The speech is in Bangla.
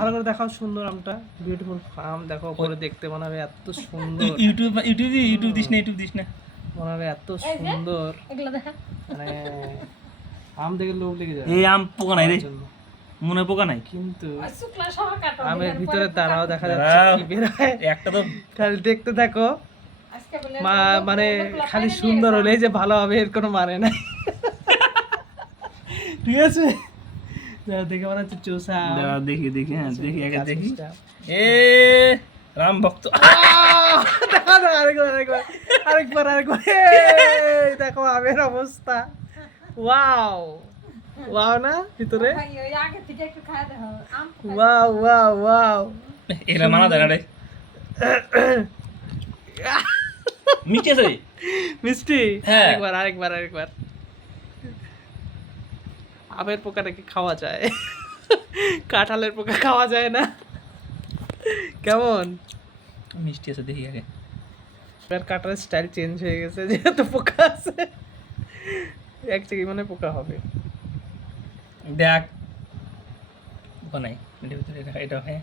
ভালো করে দেখাও সুন্দর আমটা, বিউটিফুল আম দেখো, উপরে দেখতে মনে হবে এত সুন্দর। ইউটিউব দিস না মনে হবে এত সুন্দর, মানে আম দেখে লোভ লেগে যায়। এই আম পোকা নাই রে, জন্য। মনে হয় পোকা নাই, কিন্তু আমের ভিতরে তারাও দেখা যাচ্ছে দাঁড়াও। কি বের হয়। একটা তো খালি দেখতে থাকো, মানে খালি সুন্দর হলেই যে ভালো হবে এর কোনো মানে নাই। ঠিক আছে, দেখে মনে হচ্ছে চোষা আম। দাঁড়া দেখি হ্যাঁ দেখি আগে দেখি। গাছটা। এ রাম ভক্ত দেখো না, আরেকবার এই দেখো আমের অবস্থা। ওয়াও ওয়াও না ভিতরে, ওয়াও ওয়াও ওয়াও। এরা মানা যায় না রে, মিষ্টি আছে রে। মিষ্টি, হ্যাঁ। আরেকবার আমের পোকা নাকি খাওয়া যায়, কাঁঠালের পোকা খাওয়া যায় না। কেমন মিষ্টি আছে দেখি আগে। এবার কাটার স্টাইল চেঞ্জ হয়ে গেছে, যেহেতু পোকা আছে এক জায়গায় মানে পোকা হবে। দেখ পোকা নাই এটার ভিতরে, এটা হ্যাঁ